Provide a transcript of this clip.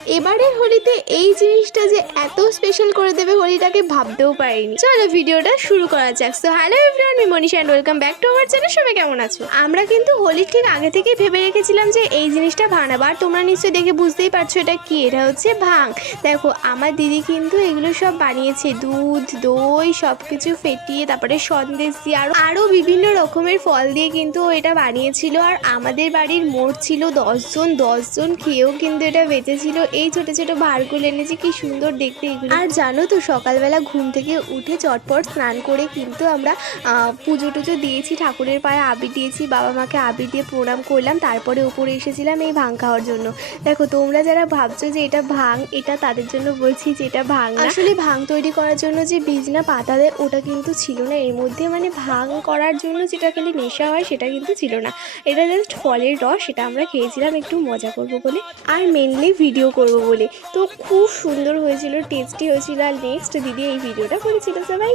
এবারের হোলিতে এই জিনিসটা যে এত স্পেশাল করে দেবে হোলিটাকে ভাবতেও পারিনি। চলো ভিডিওটা শুরু করা যাক। সো হ্যালো এভরিওয়ান আমি Manisha and welcome back to our channel সবাই কেমন আছো? আমরা কিন্তু হোলির ঠিক আগে থেকেই ভেবে রেখেছিলাম যে এই জিনিসটা বানাবো। আর তোমরা নিশ্চয়ই দেখে বুঝতেই পারছ এটা কি? এটা হচ্ছে ভাং। দেখো, আমার দিদি কিন্তু এগুলো সব বানিয়েছে। দুধ, দই সব কিছু ফেটিয়ে তারপরে সন্দেশ দিয়ে আরও আরও বিভিন্ন রকমের ফল দিয়ে কিন্তু এটা বানিয়েছিল। আর আমাদের বাড়ির মোট ছিল দশজন দশজন খেয়েও কিন্তু এটা বেঁচেছিল। এই ছোট ছোট ভারগুলো এনেছে কি সুন্দর দেখতে এগুলো। আর জানো তো সকালবেলা ঘুম থেকে উঠে চটপট স্নান করে কিন্তু আমরা পুজো টুজো দিয়েছি ঠাকুরের পায়ে আবির দিয়েছি বাবা মাকে আবির দিয়ে প্রণাম করলাম তারপরে উপরে এসেছিলাম এই ভাং খাওয়ার জন্য। দেখো তোমরা যারা ভাবছ যে এটা ভাং এটা তাদের জন্য বলছি যে এটা ভাং না। আসলে ভাং তৈরি করার জন্য যে বীজ না পাতা দেয় ওটা কিন্তু ছিল না। এর মধ্যে মানে ভাং করার জন্য যেটা খালি নেশা হয় সেটা কিন্তু ছিল না। এটা জাস্ট ফলের রস সেটা আমরা খেয়েছিলাম একটু মজা করব বলে। আর মেনলি ভিডিও করব বলে। তো খুব সুন্দর হয়েছিল টেস্টি হয়েছিল। আর নেক্সট দিদি এই ভিডিওটা করেছিল সবাই।